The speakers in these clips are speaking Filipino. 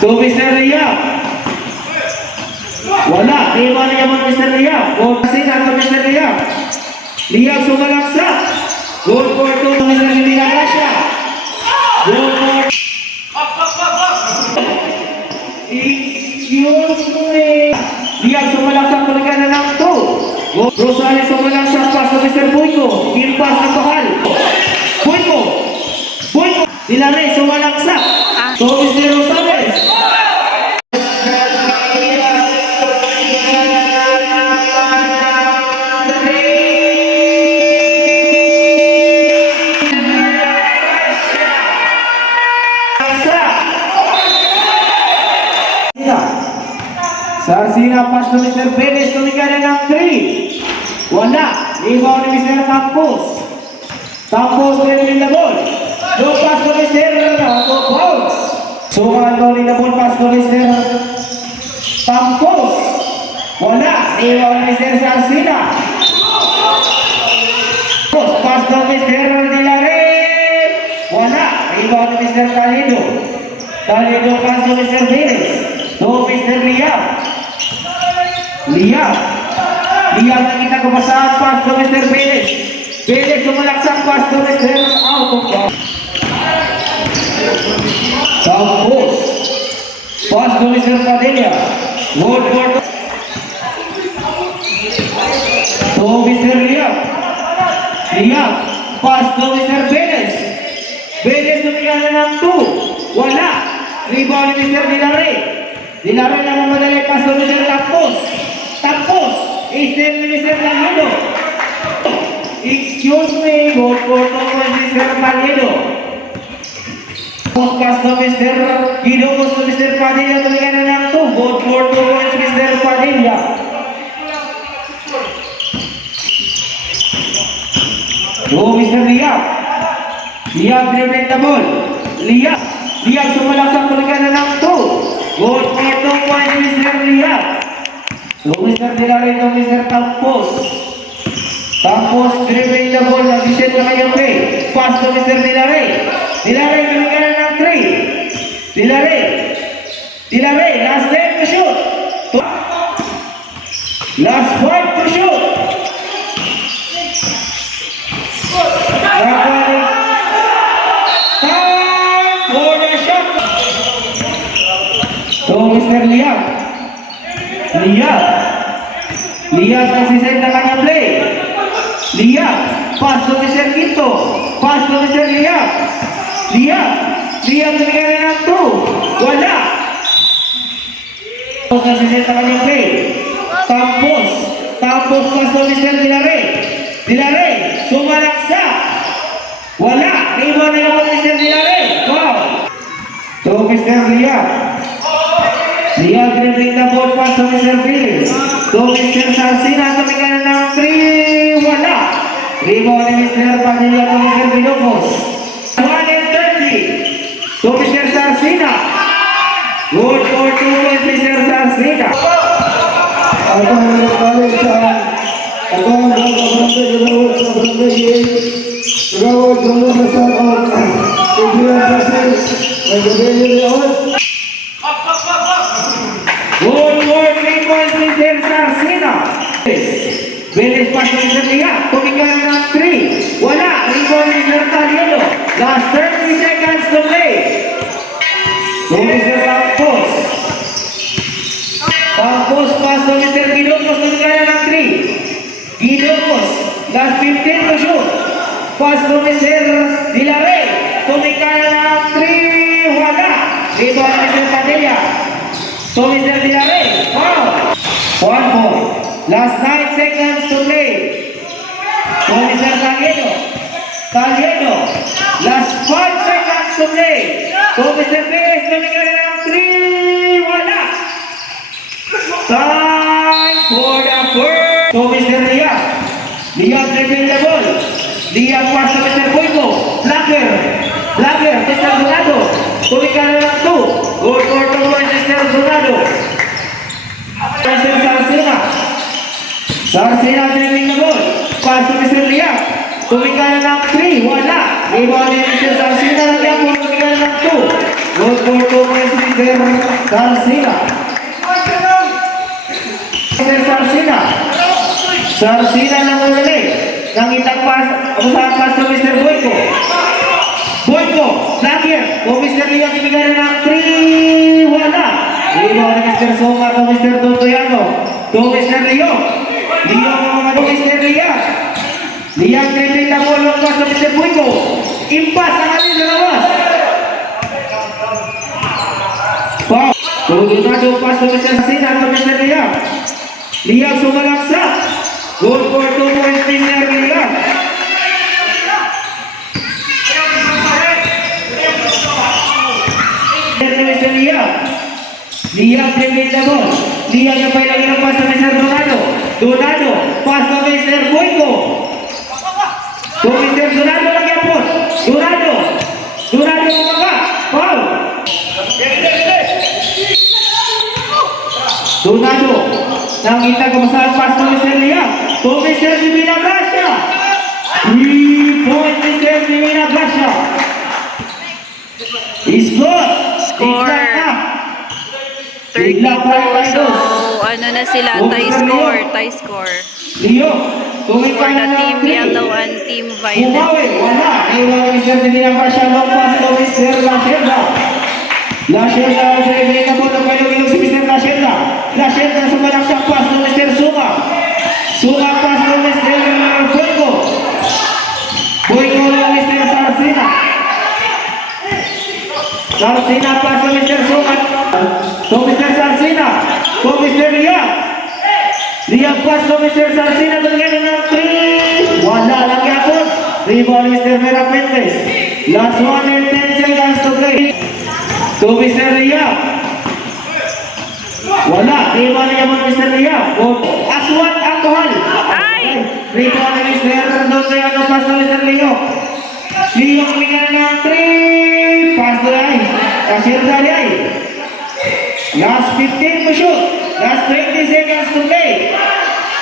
To Mr. Liam. Wala. Iwan niya mo Mr. Liam. O kasi na to Mr. Liam. Liam sumalaksak. Good for to Mr. Liam. Good for. Excuse me. Liam sumalaksak talaga na ng 2. Rosales sumalaksak pass to Mr. Boyko. In pass na Tohal. Boyko. Dilare sumalaksak. To Mr. Rosales. Sarsina pass to Mr. Perez, tumigyan na ng 3. Wala. Ibaw ni Mr. Campos. Campos din the ball. No pass to Mr. Campos. Sumalo ni the ball pass to Mr. Campos. Wala. Ibaw ni Mr. Sarsina. Pass to Mr. Dilare. Wala. Ibaw ni Mr. Calido. Calido pass to Mr. Perez. To Mr. Liam. Liam nakita ko pasaan pass to Mr. Perez. Perez sumalaksak pass to Mr. Out of bounds. Campos pass to Mr. Padilla. Good for to Mr. Liam pass to Mr. Perez. Perez tumigyan na ng 2. Wala. Rebound ni Mr. Dilare na mamadali pass to Mr. Campos is there ni Mr. Lagudo. Excuse me, good for Mr. Lagudo. Pass to Mr. Guido, pass to Mr. Padilla, tumigyan na ng 2. Good for Mr. Padilla. To Mr. Liam dribbling the ball. Liam sumalaksak, tumigyan na ng 2. Good for 2 points, Mr. Liam. To Mr. Dilare, to Mr. Campos dribbling the ball, nag-set na kanyang play. Pass to Mr. Dilare, tumigyan ng 3. Dilare, last 10 to shoot. Last 5 to shoot. Time for the shot. To Mr. Liam nagsiset na kanyang play. Liam, pass to Mr. Quinto. Pass to Mr. Liam tumigyan na ng 2. Wala. Nagsiset na kanyang play. Campos pass to Mr. Dilare, sumalaksak. Wala. Iwan na naman Mr. Dilare. Wow. To Mr. Liam dribbling the ball pass to Mr. Perez. To Mr. Sarsina, tumigyan ng 3. Wala. Rebound ni Mr. Padilla to Mr. Vilocos. 130. To Mr. Sarsina. Good for 2 points, Mr. Sarsina. Good for 3 points, Mr. Sarsina. Perez pass to Mr. Liam, tumigyan ng 3. Wala. Rebound ni Mr. Calido. Last 30 seconds to play. To Mr. Campos pass to Mr. Guidocos, tumigyan ng 3. Guidocos, last 15 to shoot. Pass to Mr. Dilare, tumigyan ng 3. Wala. Rebound ni Mr. Padilla. To Mr. Dilare. Wow. 1 point. Last 9 seconds to play. To Mr. Calido. Last 5 seconds to play. To Mr. Perez, tumigyan ng 3. Wala. Time for the first. To Mr. Liam dribbling the ball. Liam pass to Mr. Boyko. Blacker, Mr. Donado. Tumigyan ng 2. Good for 2 points, Mr. Donado. Sarsina dribbling the ball. Pass to Mr. Liam. Tumigyan ng 3. Wala. Rebound ni Mr. Sarsina. Tumigyan ng 2. Good for 2 points, Mr. Sarcina. Mr. Sarcina. Sarcina na muli. Nangitang pass, usahan pass to Mr. Boyko. Boyko, Lakier. O Mr. Leon, ibigay na ng 3. Wala. Rebound ni Mr. Soma to Mr. Tutoyano. To Mr. Leon. Leon naman to Mr. Leon. Leon, trending na ball ng pass to Mr. Boyko. Impas ang alin sa labas. Wow. Tudunado pass to Mr. Sarcina to Mr. Leon. Leon sumalaksak. Good for 2 points, Mr. Leon. Mr. Leon. Leon trending the ball. Leon yung pa ilagay ng pass to Mr. Donado. Donado. Pass to Mr. Boyko. To Mr. Donado lagi po. Donado. Donado mga. Foul. Donado. Nangita kamasahan pass to Mr. Leon. To Mr. Divina Gracia. 3 points Mr. Divina Gracia. Is good. Score. 32. So, ano na sila? Tie score. Leo. For the team yellow and team violet. Wala. Iwan Mr. Divina Gracia. Long pass to Mr. Lashenda. Lashenda. Ibigay na po ng kayo-ilog si Mr. Lashenda. Lashenda sumalaksak pass to Mr. Suma. Suma pass to Mr. Boyko. Boyko to Mr. Sarcina. Sarcina pass to Mr. Suma. To Mr. Sarcina. To Mr. Leon. Leon pass to Mr. Sarcina. Tulungan ng 3. Wala lang yapon. Rebound Mr. Vera Mendez. Last 1 and 10 seconds to play. To Mr. Leon. Wala. Rebound yapon Mr. Leon. Aswat alcohol. Ay! Rebound Mr. Dotoyano pass to Mr. Leon. Leon bigyan ng 3. Pass to ay. Kasir dari ay. Last 15 to shoot. Last 20 seconds to play.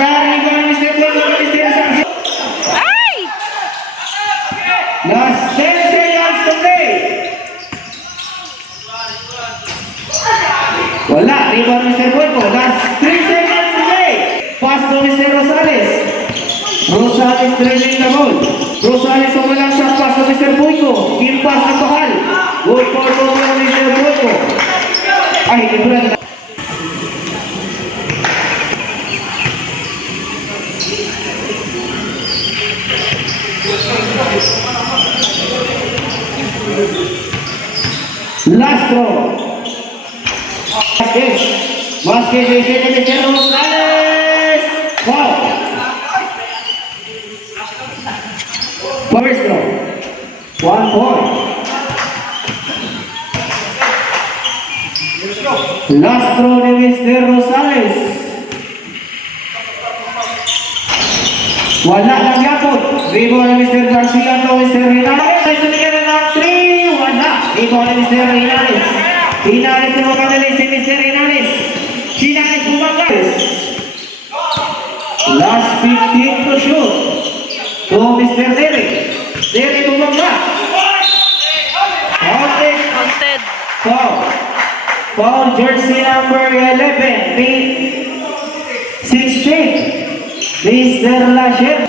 Narinig Mr. Boyko to Mr. Sarcina. Ay! Last 10 seconds to play. Wala. Rebound Mr. Boyko. Last 3 seconds to play. Pass to Mr. Rosales. Rosales trailing the ball. Rosales sumalang sa pass to Mr. Boyko. Team pass na Bahal. Good for Mr. Boyko. Ay, ibulan. Last throw. Basket is in the Mr. Rosales. Wow. First throw. 1 point. Last throw ni Mr. Rosales. Wala lang yapon. Rebound ni Mr. Garcia to Mr. Renales. Ay sumigan na ng 3. Wala. Rebound ni Mr. Renales. Renales na makadali si Mr. Renales. Renales bumagas. Last 15 to shoot. To Mr. Derek. Derek bumagas. Counted. Foul jersey number 11, 16, Mr. Lasher.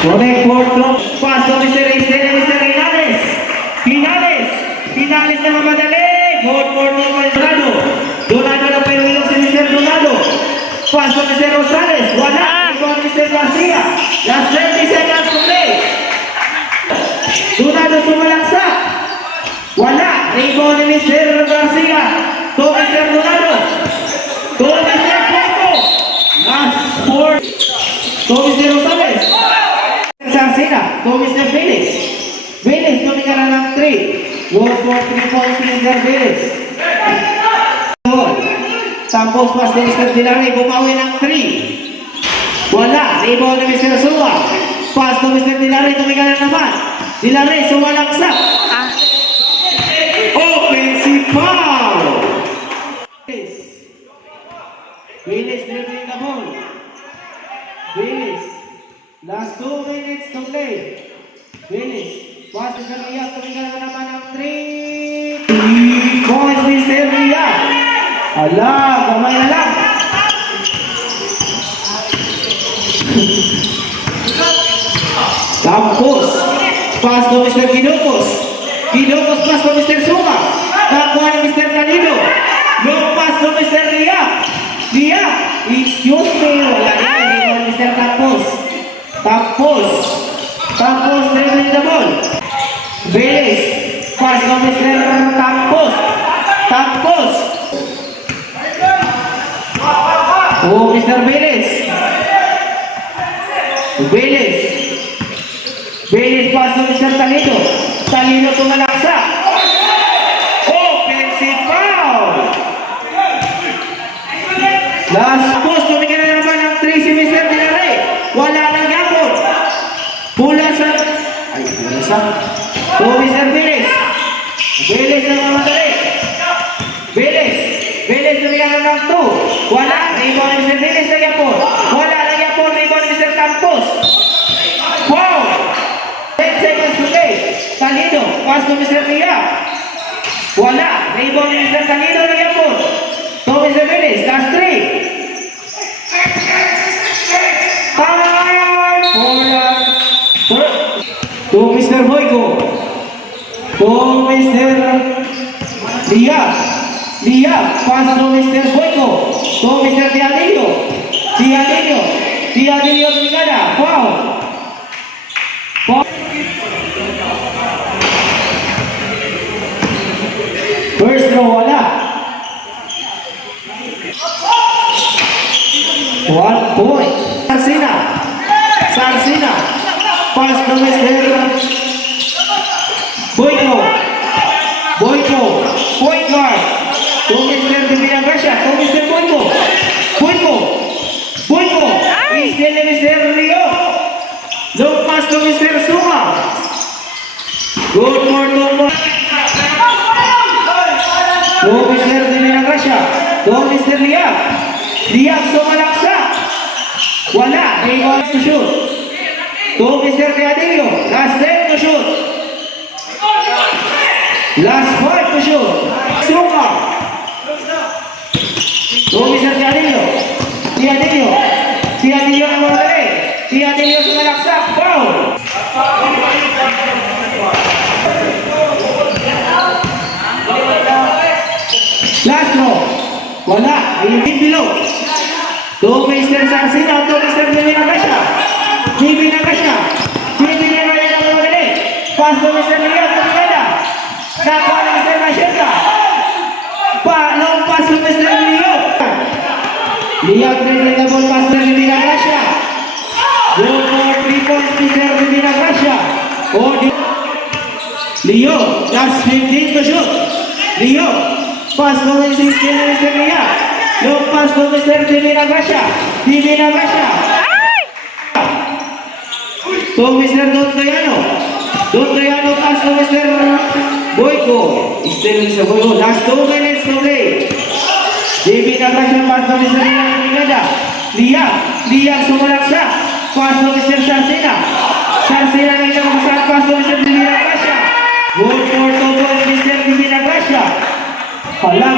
Connect for throw. Pass to Mr. Renales. Renales na mamadali. Good for Donado. Donado na pero si Mr. Donado. Pass to Mr. Rosales. Wala. For Mr. Garcia. Last 20 seconds to play. Donado sumalaksak. Wala. Rebound ni Mr. Garcia. To Mr. Donado. To Mr. Boyko. Last 4. To Mr. Rosales. Sarcina. To Mr. Felix. Felix tumingala ng 3. Good for 3 points Mr. Felix. Tampos pass to Mr. Dilari. Bumawi ng 3. Wala. Rebound ni Mr. Sua. Pass to Mr. Dilari. Tumingala naman. Dilari, sumalaksak. Offensive foul. Willis dribbling the ball. Willis. Last 2 minutes to play. Finish. Pass to Ria. Tumingala naman ang 3. 3 points, Mr. Ria. Ala, gamay na lang. Campos. Pass to Mr. Quilocos. Quilocos pass to Mr. Suga. Nakuha ni Mr. Calido. Long pass to Mr. Ria. Ria. Excuse me. Wala ni Mr. Campos. Campos dribbling the ball. Vélez. Pass to Mr. Campos. Oh, Mr. Vélez. Vélez pass to Mr. Talido. Talido tumalaksa. Offensive foul. Last post, tumingin na naman ang 3 si Mr. Villarreal. Wala nang yapon. Pula sa to Mr. Vélez. Vélez ang mamadali. Vélez tumingin na ng 2. Wala. Rebound ni Mr. Vélez na yapon. Wala nang yapon. Rebound ni Mr. Campos. Wow! 10 seconds to play. Talido. Pass to Mr. Ria. Wala. Rebound ni Mr. Talido na yapon. To Mr. Vélez. Last 3. To Mr. Boyko. To Mr. Lia. Pass to Mr. Boyko. To Mr. Diadillo. Tumingala. Foul. First row, wala. 1 point. Sarsina. Pass to Mr. Boyko. Point guard. To Mr. Divina Gracia. To Mr. Boyko. Is still Mr. Rio. Long pass to Mr. Suma. Good for Tombo. To Mr. Divina Gracia. To Mr. Liak sumalaksa. Wala. Rebound to shoot. To Mr. Teadillo. Last 10 to shoot. Last 5 to shoot. Suka. To Mr. Teadillo ang mamadali. Teadillo sumalaksa. Foul. Last row. Wala. Ilipin below. To Mr. Sarsina. To Mr. Divina Gracia. ang mamadali. Pass to Mr. Ria. Tumingala. Nakuha ni Mr. Macheta. Long pass to Mr. Rio. Liak dribbling the ball. Pass to Divina Gracia. Good for 3 points, Mr. Divina Gracia. Leo. Last 15 to shoot. Leo. Pass to Mr. Ria. Long pass to Mr. Divina Gracia. To Mr. Don Doyano pass to Mr. Boyko. Still Mr. Boyko. Last 2 minutes to play. Divina Gracia pass to Mr. Liak sumalaksa. Pass to Mr. Sarsina na ito mamasaan. Pass to Mr. Divina Gracia. Good for 2 points, Mr. Divina Gracia. Hala,